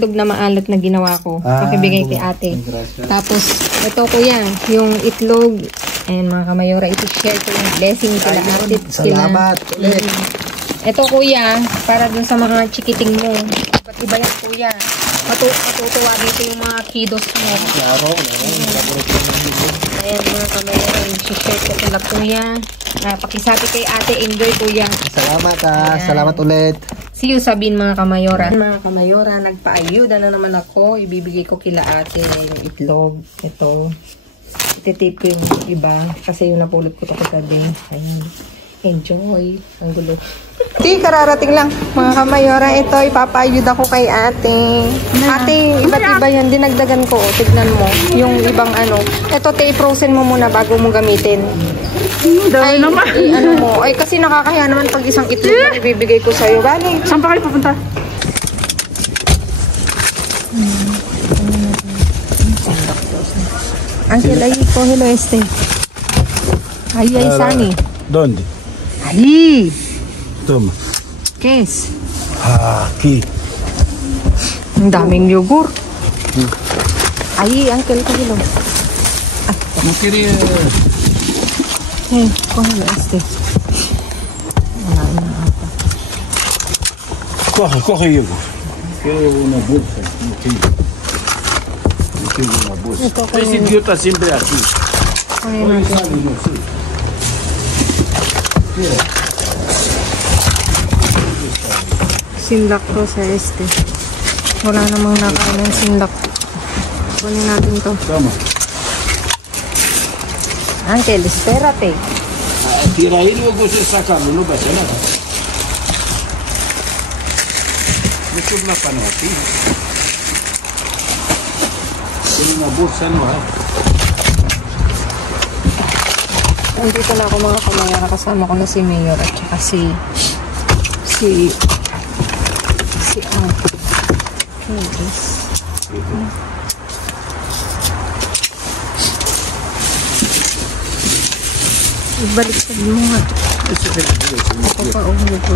itlog na maalat na ginawa ko. Pakibigay kay ate. Tapos, ito kuya, yung itlog. Ayan mga kamayora, iti-share ko yung blessing kila ate. Salamat ulit. Ito kuya, para dun sa mga chikiting mo. Ba't iba yan kuya? Matutuwa dito yung mga kiddos mo. Klaro. Ayan mga kamayora, iti-share ko kila kuya. Pakisabi kay ate, enjoy kuya. Salamat salamat ulit. See you sabihin mga kamayora. Mga kamayora, nagpaayuda na naman ako. Ibibigay ko kila ate yung itlog. Ito. Ititape ko yung iba. Kasi yung napulot ko ito kagabi. Ayun. Enjoy. Ang gulo. Di, kararating lang. Mga kamayora, ito ipapaayuda ko kay ate. Ate, iba't iba yan. Dinagdagan ko. Tignan mo. Yung ibang ano. Ito, frozen mo muna bago mo gamitin. Ay, ano mo. Ay, kasi nakakahiya naman pag isang itlog na ibibigay ko sa'yo. Bali. Saan pa kayo pupunta? Uncle, ay po, hello, este. Ay, Sani. ¿Dónde? Ahí. Toma. ¿Qué es? Aquí. Ang daming yogurt. Ay, Uncle, hello. No quería. Cógelo, este. Coge, Diego. Quiero una bolsa. No tengo una bolsa. Ese idiota siempre así. Hoy sale, no sé. Sin lactose este. Wala namang nakain sin lactose. Kunin natin to. Toma. Uncle, espérate. Tira ahí luego se sacarlo, no pasa nada. Esto es la panoplia. Tiene una bolsa, no hay. Nandito na ako mga kamayara. Kasama ko na si Mayor at saka si Ate. Ibaliktad mo nga. Ako pa ulo ko.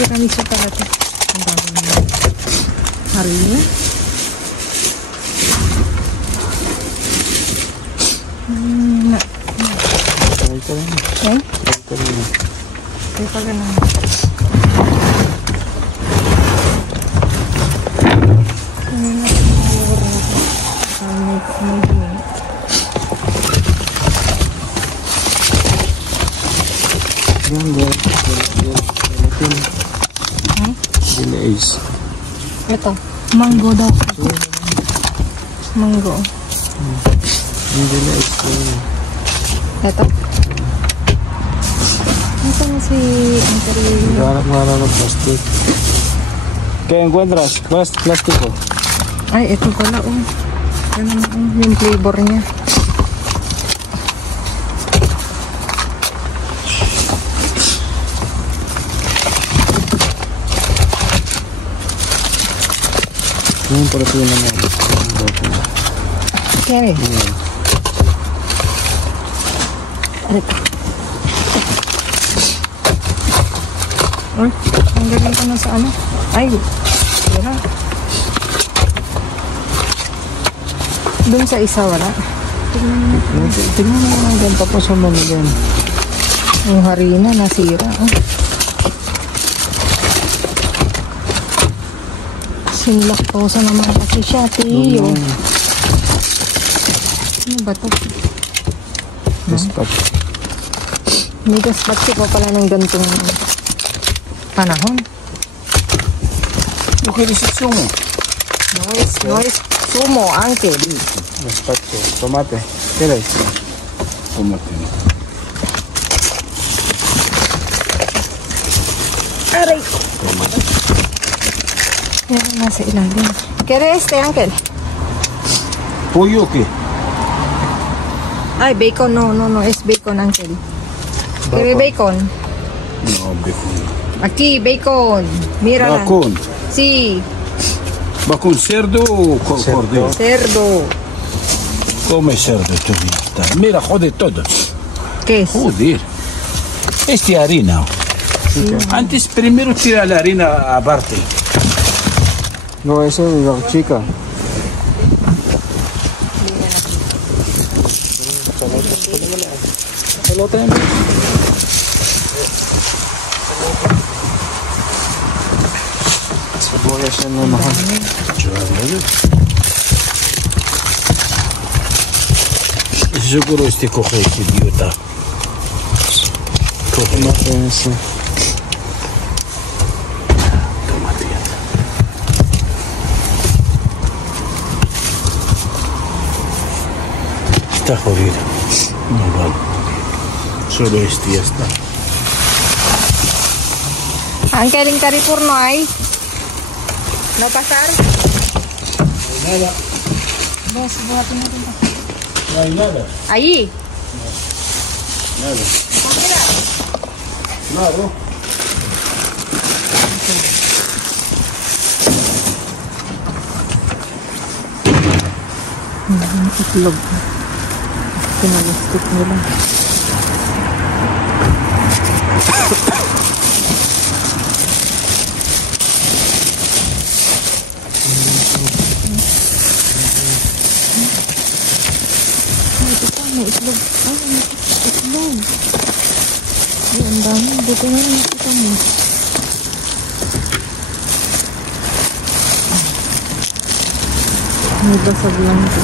Tiramisu pala ito. Ang dami naman. Harina. Ay pa ganun. Ito, mango daw. Mango. Ito. Ito na si Antonio. Agarra los plastic. ¿Qué encuentras? Plástico. Ay, ito pala. Yung flavor niya. Yung protein naman. Kaya Ay, ang galing ko na sa ano. Ay, wala. Doon sa isa wala. Tingnan mo naman dyan. Tapos ang malagyan. Yung harina nasira. Sinlaktosa naman kasi siya, tiyo. Ano ba ito? Gaspat. May gaspat pa pala ng gantong panahon. Okay, this is sumo. No es sumo, Uncle. Gazpacho. Tomate. ¿Qué es? Tomate. Aray! Tomate. Yan ang nasa ilalim. ¿Qué este, Uncle? ¿Pollo o qué? Ay, bacon. No, es bacon, Uncle. ¿Quiere bacon? No, bacon. Aquí, bacon. Mira. Bacon. Sí. Va con cerdo o con Cerdo. cordero. Cerdo. Come cerdo tu vida. Mira, jode todo. ¿Qué es? Joder. Este harina. Antes primero tira la harina aparte. No, esa es la chica. Sibuyas yan na mahal. Seguro este coge este idiota. Coge. Matense. Está jodido. No vale. Solo este ya está. Ang kaling Carrefour no ay? No pasar? Nada. Dos, buhatin natin pa. No hay nada. Ahí. Nada. Mira. Nada. Itlog. Pinag-stick nila. Ito pa, may itlog. Ay, may itlog. Ay, ang dami. Buti na lang nakita mo. May basag lang ito.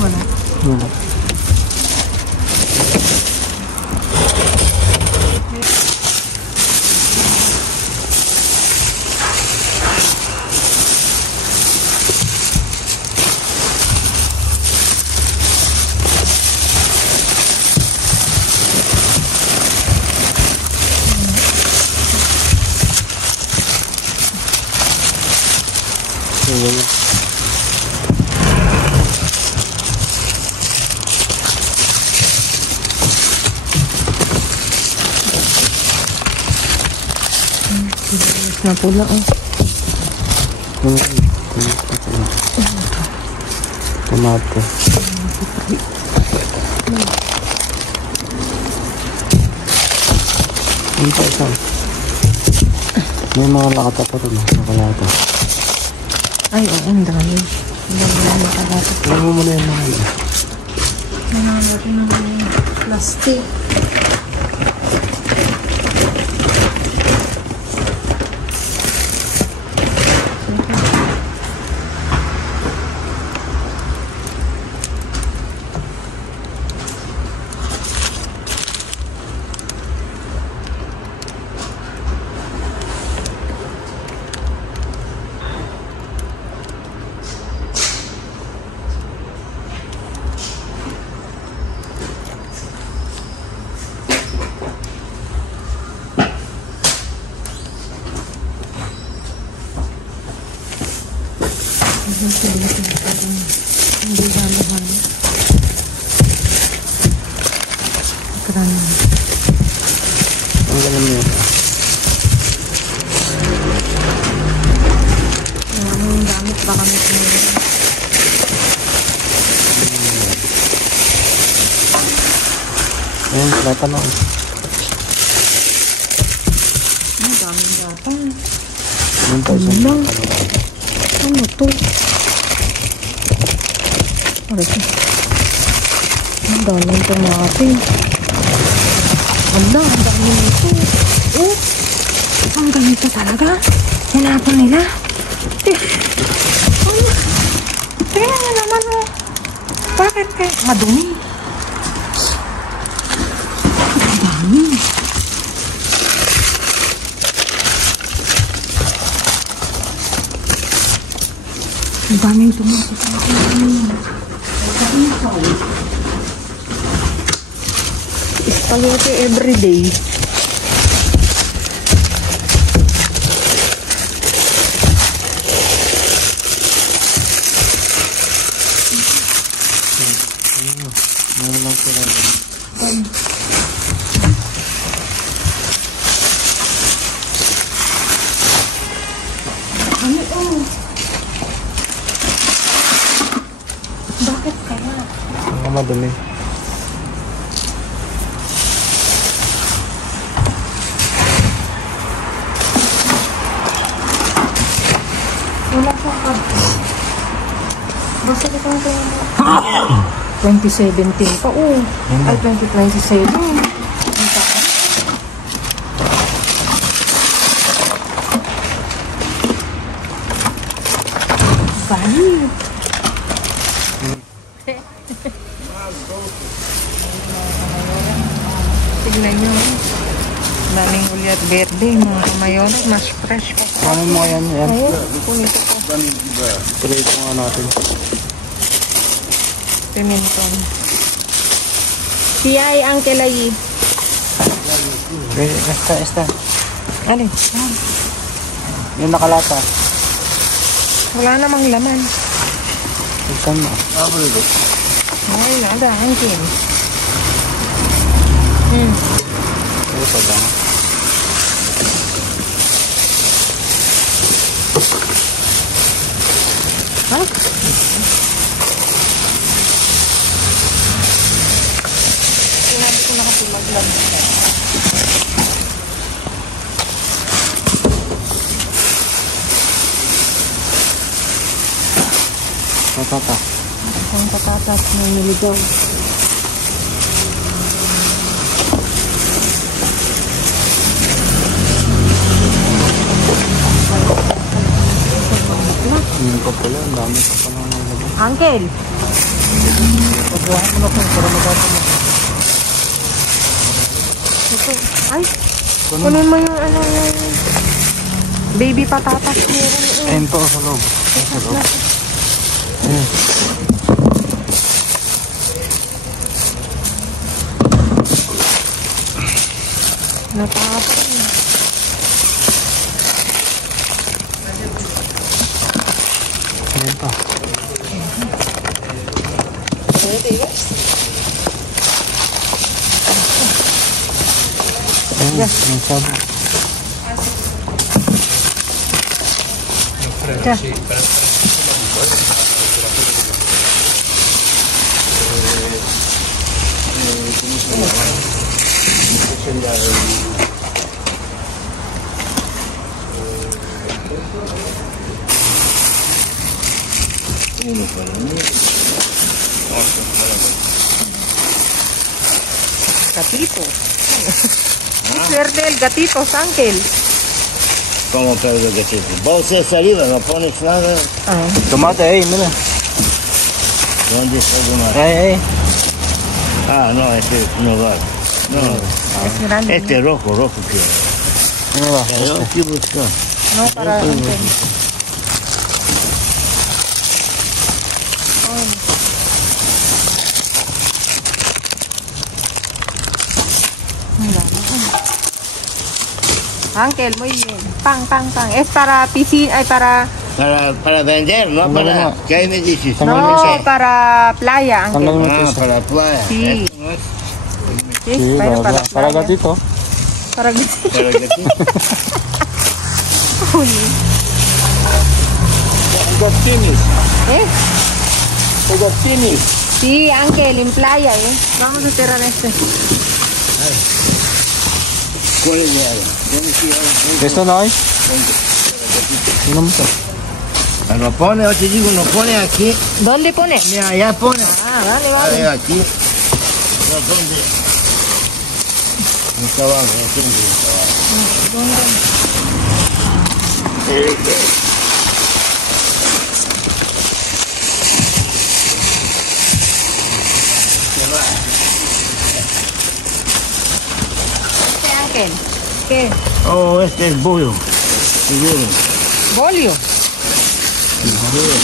Wala. Wala. Na pula oh. Tomato. Ang pa. May mga lakata pa rin. Nakalata. Ay, oo, ang dami. Ang dami na nakalata. Alam mo muna yung mga Nanangatin naman yung plastic. Hindi halo-halo. Karami. ang galing niya. Ang gamit ba kami sinira? Ayan, lata na. Ang daming gata. Ayan tayo sa Ano? Ano to? Ito. Ang daming tomate. Ang daming ito. Oh, ang ganito talaga. Hinapan nila. Tingnan nyo naman, oh. Bakit kaya? Madumi. Madumi. Ang daming tumakas sa akin. Spaghetti everyday. Meron lang sila. Ano to? Bakit kaya? Ang madumi. Wala pa ka. Basta ko kung 2017 pa, oh. Ay, 2027. Bali. Tignan nyo. Daming uli at birthday, mga kamayon. Mas fresh pa. Ano mo yan? Yan. Ayun, punito ko. Prito nga natin. Pimenton. Siya ay Uncle Ayi. Esta. Alin? Yung nakalata. Wala namang laman. Ikan mo. Ay, nada, Uncle. Ito pa ba? Ha? Sinabi ko na kasi maglaman. Patata. Ang patatas na niligaw. Hindi pa pala. Ang dami pa pala ng labo. Uncle! Pagkahan mo na po. Para magkata mo. Ito. Ay! Kunin mo yung ano yung baby patatas meron eh. Ayun po sa loob. Sa loob. Ayun. Natapon. Ayun pa. Ayun. May sabi. Gatito. Suerte el gatito, Uncle. ¿Cómo perdo que te vos haces saliva, no pones nada? Ah. Tomate, mira. ¿Dónde está el tomate? Ah, no, este no va. No, Es grande. este rojo que. Mira. Yo aquí busco. No, para Uncle. Uncle, muy bien. Pang. Es para piscina, ay para... Para vender, no para. ¿Qué me dices? No, para playa, Tanggalin Uncle. mo ito Ah, isa. para playa. Sí. Esto no es Sí, Sí, para para playa. gatito. Para gatito. para gatito. Uy. Gatini. ¿Eh? Gatini. Sí, Uncle, en playa, ¿eh? Vamos a tirar este. ¿Cuál es de ahí? ¿Dónde está? Esto no hay. No me está. Ah, no pone, yo te digo, no pone aquí. ¿Dónde pone? Mira, allá pone. Ah, vale, A vale. ver, aquí. No, ¿dónde? Está abajo, está abajo. Oh, este es bollo. Seguro. Bolio. Este es bollo.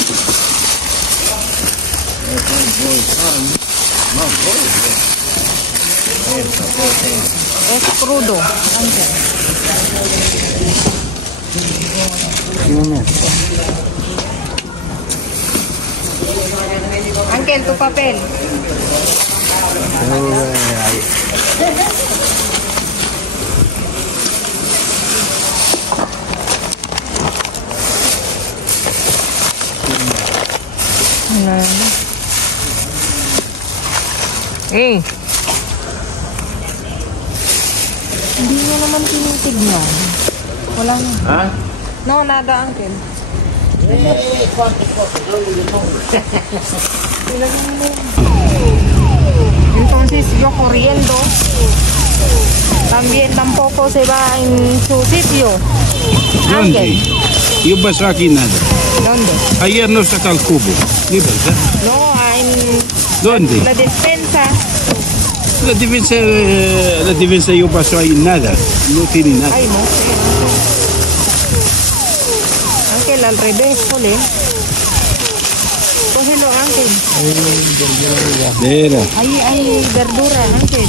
No, bollo. Es crudo. Ángel. Ángel, tu papel. Hindi mo naman tinitignan. Wala na. ¿Ah? No, nada, Uncle. Entonces yo corriendo. También tampoco se va en su sitio. ¿Dónde? Ángel. Yo paso aquí nada. ¿Dónde? Ayer no saca el cubo. ¿Qué pasa? No, en ¿Dónde? la despensa. La defensa yo paso ahí nada. No tiene nada. Ay, no sé. Ángel, al revés, Jole. Cógelo, Ángel. Mira, Ahí hay verdura, Ángel.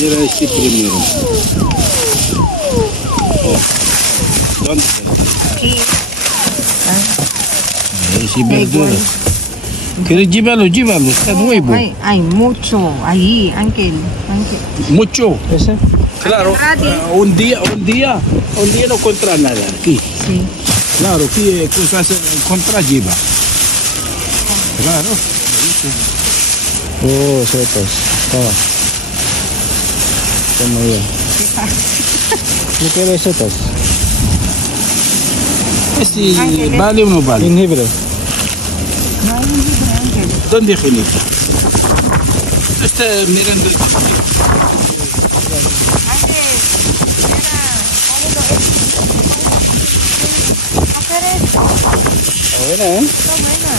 mira este primero. ¿Dónde? Aquí. Ese verdura. ¿Quieres llevarlo? Llévalo, está nuevo. Hay mucho ahí, Ángel. Mucho. ¿Ese? Claro, Gratis. un día no encuentra nada aquí. Sí. Claro, aquí cosas contra lleva. Claro. Oh, setas. Toma. Toma ya. ¿No quieres setas? Este Ángel, vale o no vale. En hebreo. No hay un libro, Ángel. ¿Dónde Genita? Está mirando. Ángel, mira, cógelo. Hacer esto. Ahora, ¿eh? Está buena.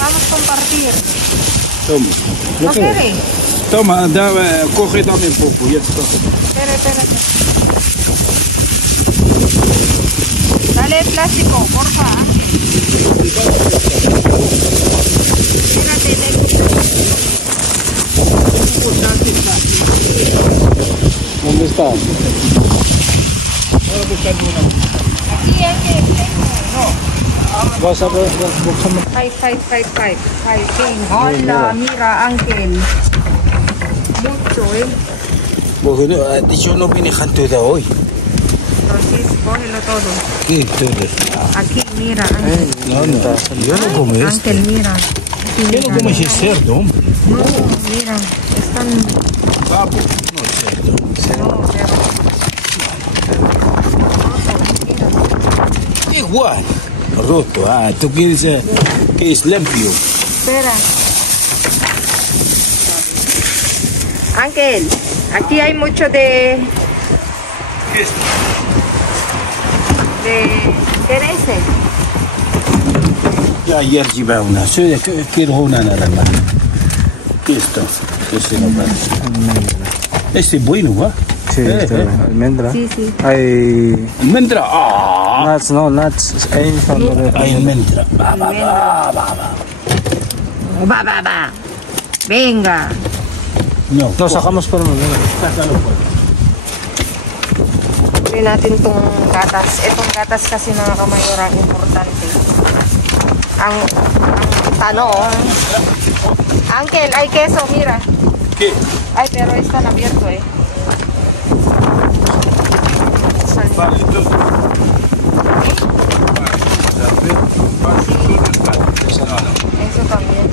Vamos a compartir. Toma. ¿Yo qué? Hacer. Toma, coge dame un poco, ya está. Espérate. Dale el plástico, porfa, Ángel. Espérate, ¿Dónde está? aquí, Ángel. Vas a ver, buscamos. Five. Hola, mira, Ángel. Mucho, Porque ha dicho no viene gente de hoy. Entonces, cógelo todo. ¿Qué todo? Aquí, mira, Ángel. No, yo no como esto. Ángel, mira. Aquí, Yo no mira. como ese cerdo, hombre. No, mira. Están... Papo, no cerdo. No, pero... Mira. Igual. Roto, tú quieres que es limpio. Espera. Ángel, aquí hay mucho de... ¿Qué es? ¿Qué es ese? Ya ayer llevé una, quiero una nada más. Esto, este no parece. Este es bueno, ¿va? Sí, almendra. Sí. Hay Almendra, nuts, no, nuts. hay almendra. Va. Venga. No, No, sacamos por uno. sácalo por. Kunin natin tong gatas. Itong gatas kasi mga kamayoran, importante. Ang tanong, Uncle, hay queso, mira. ¿Qué? Ay, pero están abierto, Vale, entonces. Eso también.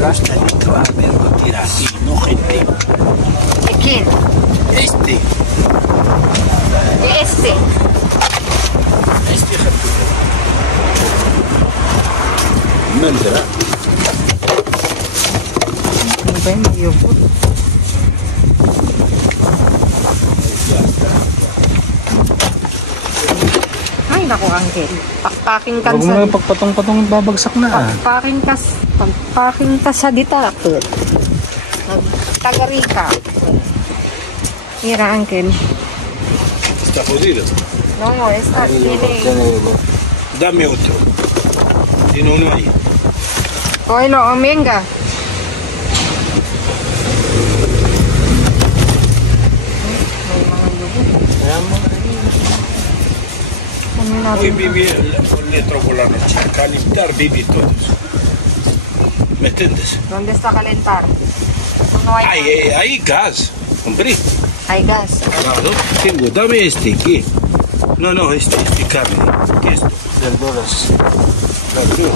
Gasta el que va a verlo, tira así, no gente. ¿De quién? Este. De este. Este ejemplo. Almendra. Ano ba yung yogurt? Ay, naku, Uncle. Pakpaking Huwag mo kansa. na pagpatong-patong babagsak na. Pagpaking ka sa dita. Tagarika. Mira, Uncle. está jodido. No, esta tiene... Dame otro. Tiene uno ahí. Bueno, venga. Hoy viví le trovo la noche. Calentar viví todos. ¿Me entiendes? ¿Dónde está calentar? No hay, Hay gas. Hombre. hay gas. Claro. Tengo. Dame este. ¿Qué? No, este carne. ¿Qué es esto? Verduras. Verdura.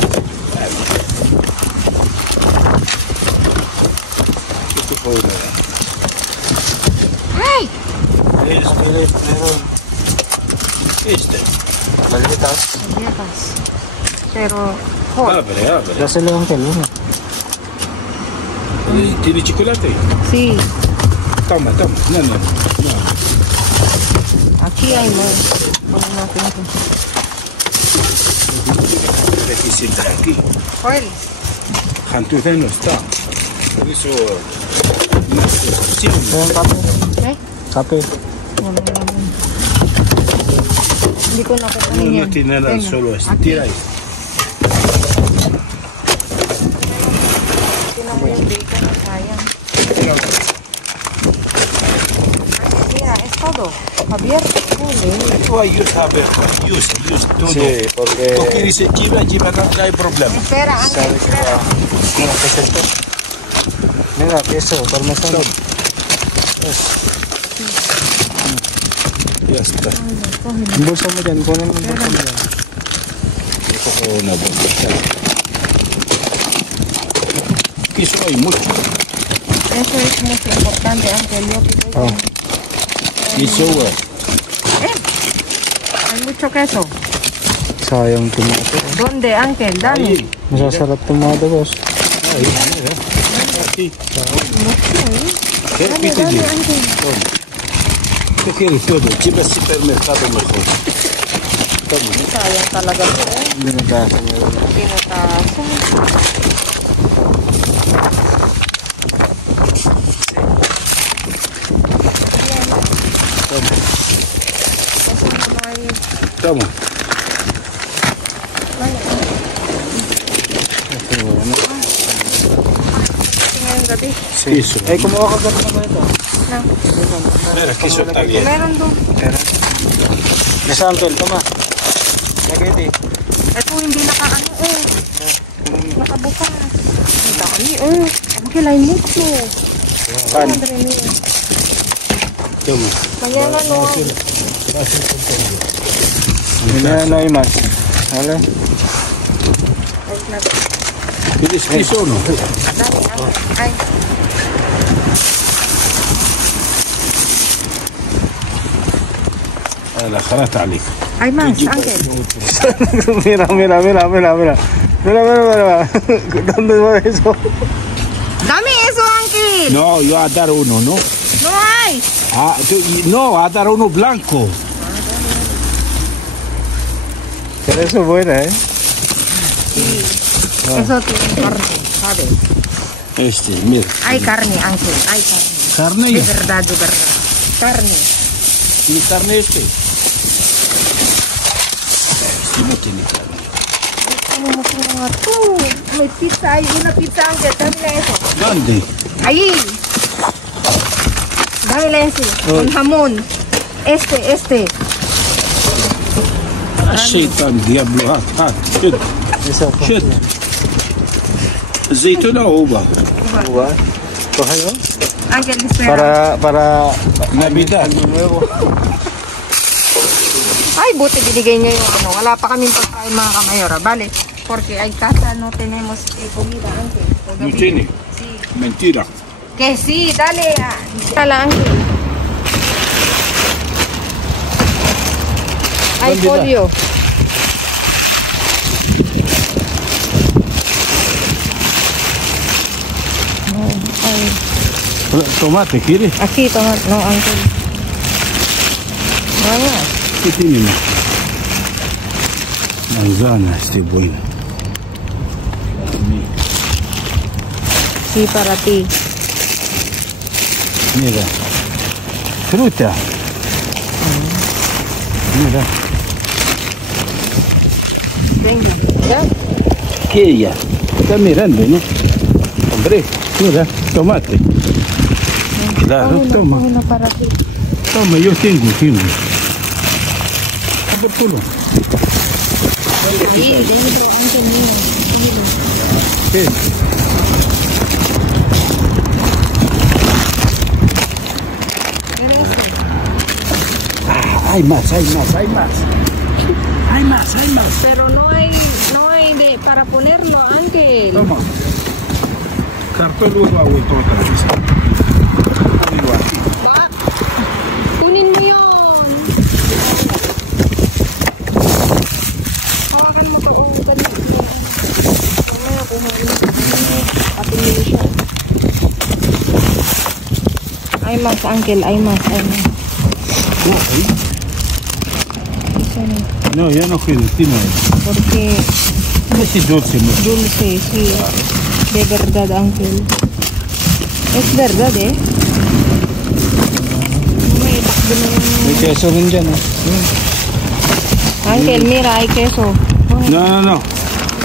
¿Qué te puedo dar? ¡Ay! Este. Galletas. Galletas. Pero... joder. Abre. Dáselo, Ángel, uno. ¿Tiene chocolate? Sí, Toma. No. aquí hay más. Bueno, no tengo. Aquí siempre aquí. Joel, Jantuza no está. Por eso... No sé. Ayan, kape. ¿eh? Kape. Hindi ko nakukunin yan. No tiene nada, Venga, solo es. aquí. Tira ahí. Tinan mo yung bacon na sayang. Ay, mira, es todo. Javier, Tú ayudas a ver. Use todo. Sí, porque Porque dice lleva no hay problema. espera, Ángel, sabe que espera. va. Mira, ¿qué es esto? Mira, queso, parmesano. Ya está. Ang bulsa mo dyan, kunin mo yung bulsa mo dyan. Ito ko na bumita. Queso hay mucho. Eso es muy importante, Ángel. Yo pido Oh. Queso, hay mucho queso. Sayang tomato. ¿Dónde, Ángel? Dame. ahí. Masasarap tomato, boss. Ahí, mira. Aquí. ¿Qué Dame, pide? dame, Ángel. ¿Qué quieres todo? Lleva al supermercado mejor. Sayang talaga po. Binagasa niya rin. Pinatasan. Toma. Ngayong gabi. Queso. Eh, kumuha ka gano'n naman ito. Mira, queso está bien. Meron doon. Nasa Uncle, tama. Nagiti. Ito hindi nakaano nakabukas. Ang dami Ángel, hay mucho. Pan. Madre mía. Toma. Mañana no. Hindi na iman. Wala. ¿Quieres queso o no? Dami, Ángel. Ay, La jarata عليك. hay más, Ángel. Mira. Mira. ¿Dónde va eso? Dame eso, Ángel. No, yo voy a dar uno, ¿no? No hay. No, a dar uno blanco. Pero eso es buena, ¿eh? Eso tiene carne, ¿sabes? Este, mira. Hay carne, Ángel. Hay carne. Carne De ya. verdad, de verdad. Carne. ¿Tiene carne este? Este no tiene carne. Ano mo mga to? May pizza. Hay una pizza, Ángel. Dame eso. ¿Dónde? Ahí. Dame ese. Con jamón. Este. الشيطان ديابلو هات شد Isa pa. شد الزيتون هو Uwa. Kuha yun? Ángel, espera. Para Navidad. nuevo. Ay, buti binigay niyo yung ano. Wala pa kaming pagkain mga kamayora. Vale. Porque hay casa, no tenemos comida, Ángel. No tiene. Sí. Mentira. Que sí, dale. Dale, Ángel. Hay ¿Dónde pollo. Tomate, ¿quieres? Aquí, toma. No, Ángel. Vaya. ¿Qué tiene más? Manzana, este buena. Sí, para ti. Mira. Fruta. Mira. Venga, ¿ya? ¿Qué ella? Está mirando, ¿no? Hombre, mira, tomate. Claro, toma. Una para ti. Toma, yo tengo. A ver, tú. Sí, dentro, antes mira. ¿Qué? Hay más. Pero no hay de para ponerlo, Ángel. Toma. Cartón luego hago otra vez. Ponlo aquí. Kunin mo yun. Hawakan mo pag ganito. Mamaya kuhanin mo. Patingin siya. Ay mas, Uncle. Ay mas. No, ya no quiero, tiene. Porque Es dulce, ¿no? dulce, sí. De verdad, Uncle. Es verdad, eh. May takbo na yung... May queso rin dyan, eh. Uncle, mira, hay queso.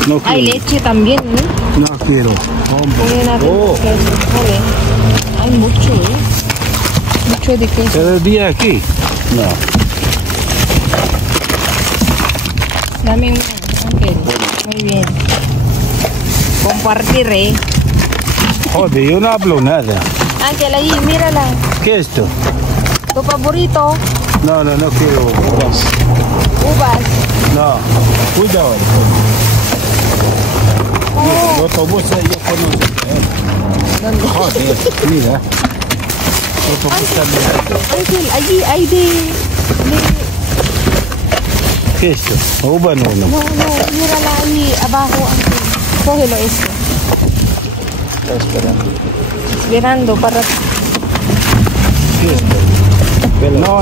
No Hay quiero. leche también, ¿no? No quiero. Hombre. Kunin natin Oh, yung queso. Ole. Hay mucho, eh. Mucho de queso. ¿cada día aquí? No. Daming mo, Uncle. Muy bien. Compartir, eh. Joder, yo no hablo nada. Uncle, ahí, mírala. ¿Qué es esto? Tu favorito, No quiero. uvas. No, cuidado. Oh, Los autobuses yo conozco. ¿dónde? Joder, mira. Autobús también. Uncle, allí hay de... ¿Qué es esto? Uva no. No, mírala ahí abajo, Uncle. Cógelo esto. Esperando para... ¿Qué es esto?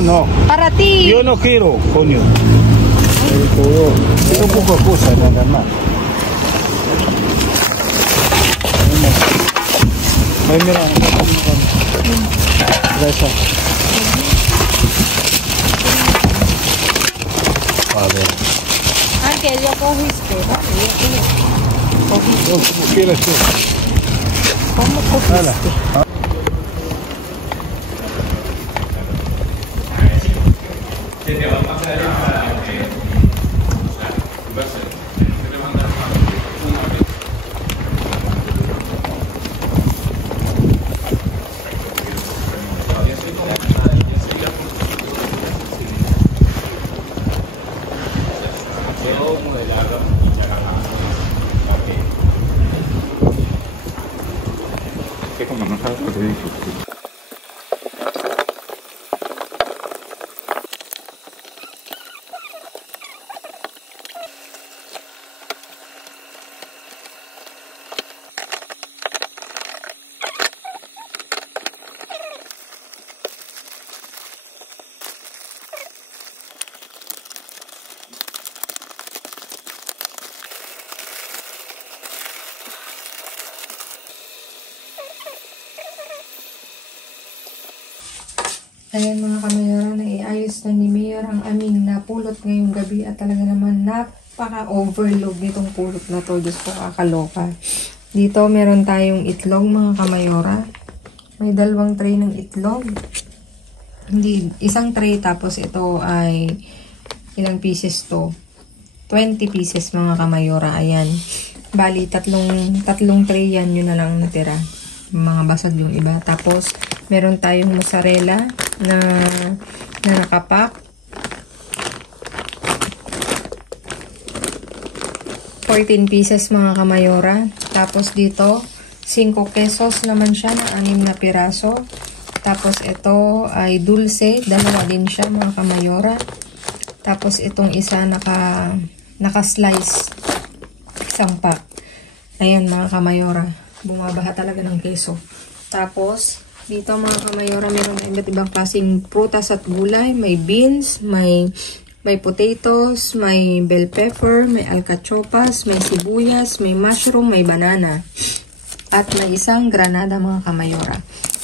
No. Para ti. Yo no quiero, coño. Quiero poca cosa, nada más. Ay, mira. Gracias. A ver. Uncle, ya cogiste, ¿no? Cogiste. Como quieras tú. ¿Cómo cogiste? Que como no sabes lo que dices. Ayan mga kamayoran, iayos na ni Mayor ang aming napulot ngayong gabi at talaga naman napaka-overload nitong pulot na to. Diyos ko, kakaloka. Dito meron tayong itlog mga kamayora. May 2 tray ng itlog. Hindi, isang tray tapos ito ay ilang pieces to? 20 pieces mga kamayora. Ayan. Bali, tatlong tray yan, yun na lang natira. Mga basag yung iba. Tapos, meron tayong mozzarella na nakapak. 14 pieces mga kamayora. Tapos dito, 5 pesos naman siya na 6 na piraso. Tapos ito ay dulce, 2 din siya mga kamayora. Tapos itong isa naka-slice, isang pack. Ayan mga kamayora, bumabaha talaga ng keso. Tapos dito mga kamayora, meron na iba't ibang klaseng prutas at gulay. May beans, may potatoes, may bell pepper, may alcachopas, may sibuyas, may mushroom, may banana. At may isang granada mga kamayora.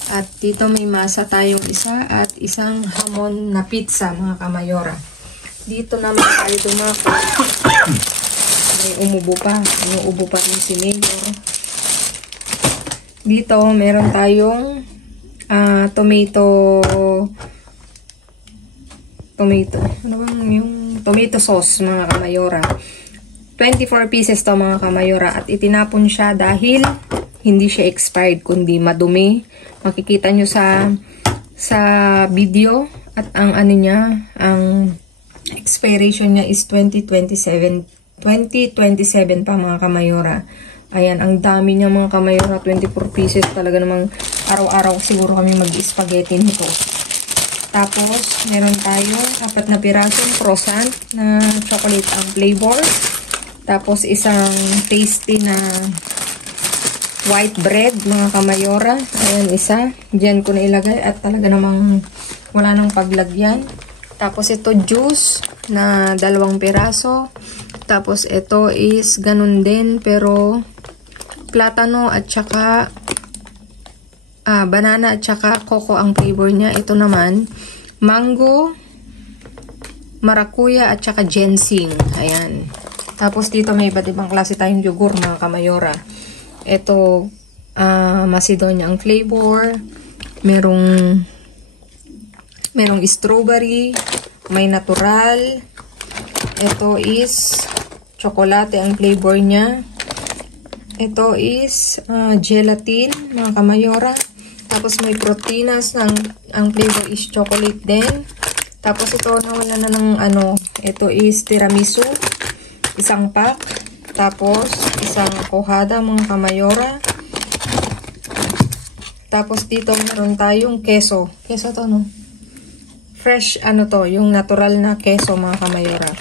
At dito may masa tayong isa at isang hamon na pizza mga kamayora. Dito naman tayo dumako. May umubo pa. Umuubo pa rin si Mayor. Dito, meron tayong tomato. Ano bang yung tomato sauce, mga kamayora. 24 pieces to, mga kamayora. At itinapon siya dahil hindi siya expired, kundi madumi. Makikita nyo sa video. At ang ano niya, ang expiration niya is 2027 pa, mga kamayora. Ayan, ang dami niya, mga kamayora. 24 pieces. Talaga namang araw-araw siguro kami mag-spaghetti nito. Tapos, meron tayong 4 na pirasong croissant na chocolate ang flavor. Tapos, isang tasty na white bread, mga kamayora. Ayan, isa. Diyan ko na ilagay at talaga namang wala nang paglagyan. Tapos, ito juice na 2 piraso. Tapos, ito is ganun din pero platano at saka banana at saka coco ang flavor niya. Ito naman, mango, maracuya at saka ginseng. Ayan. Tapos dito may iba't ibang klase tayong yogurt, mga kamayora. Ito, Macedonia ang flavor. Merong strawberry, may natural. Ito is chocolate ang flavor niya. Ito is gelatin, mga kamayora. Tapos may proteínas, ang flavor is chocolate din. Tapos ito nawala na ng ito is tiramisu, isang pack. Tapos isang kohada, mga kamayora. Tapos dito meron tayong queso. Queso to, no? Fresh, yung natural na queso, mga kamayora.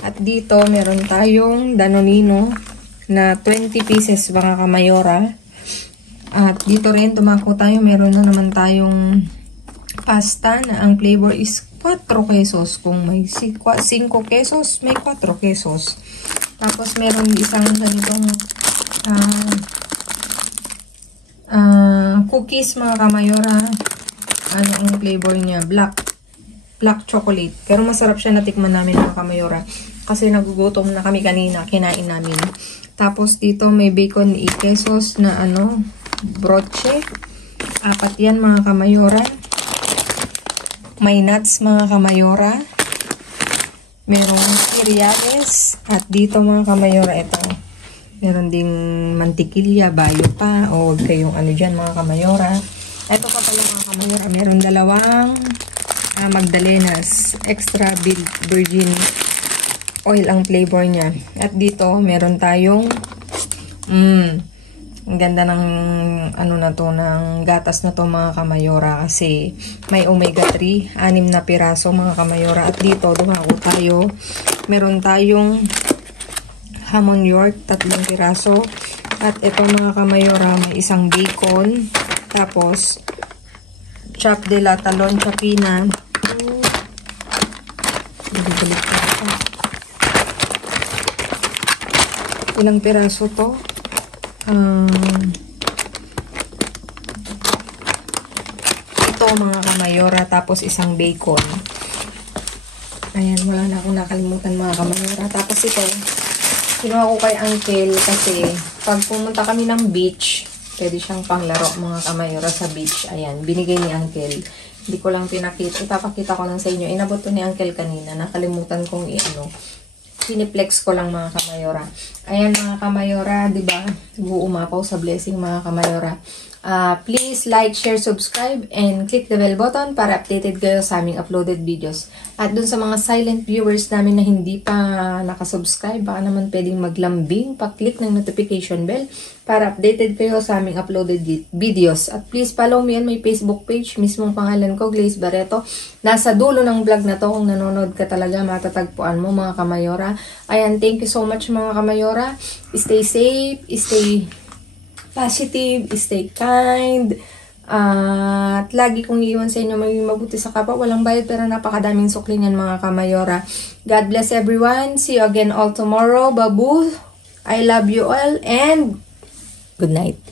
At dito meron tayong Danonino na 20 pieces, mga kamayora. At dito rin, tumako tayo. Meron na naman tayong pasta na ang flavor is 4 pesos. Kung may 5 pesos, may 4 pesos. Tapos meron isang ganitong cookies, mga kamayora. Ano ang flavor niya? Black chocolate. Pero masarap siya, natikman namin, mga kamayora. Kasi nagugutom na kami kanina, kinain namin. Tapos dito may bacon 8 pesos na broche. 4 yan, mga kamayora. May nuts, mga kamayora. Merong cereales. At dito, mga kamayora, ito. Meron ding mantikilya, bayo pa. O huwag kayong dyan, mga kamayora. Ito pa pala, mga kamayora. Meron 2 Magdalenas. Extra virgin oil ang flavor niya. At dito, meron tayong ang ganda ng ng gatas na to, mga kamayora, kasi may omega 3, 6 na piraso, mga kamayora. At dito, dumako tayo. Meron tayong hamon York, 3 piraso. At ito, mga kamayora, may isang bacon. Tapos, chop de la talon chapina. Ilang piraso to? Ito, mga kamayora, tapos isang bacon. Ayan, wala na akong nakalimutan, mga kamayora. Tapos ito, kinuha ko kay Uncle kasi pag pumunta kami ng beach, pwede siyang panglaro, mga kamayora, sa beach. Ayan, binigay ni Uncle. Hindi ko lang pinakita. Ipapakita ko lang sa inyo. Inabot to ni Uncle kanina. Nakalimutan kong piniplex ko lang, mga kamayora. Ayan, mga kamayora, diba? Umapaw sa blessing, mga kamayora. Please like, share, subscribe, and click the bell button para updated kayo sa aming uploaded videos. At dun sa mga silent viewers namin na hindi pa nakasubscribe, baka naman pwedeng maglambing, pa-click ng notification bell para updated kayo sa aming uploaded videos. At please follow me on my Facebook page, mismong pangalan ko, Glaze Barreto. Nasa dulo ng vlog na to, kung nanonood ka talaga, matatagpuan mo, mga kamayora. Ayan, thank you so much, mga kamayora. Stay safe, stay positive, stay kind, at lagi kong iiwan sa inyo maging mabuti sa kapwa. Walang bayad pero napakadaming suklingan, mga kamayora. God bless everyone. See you again all tomorrow. Babu, I love you all and good night.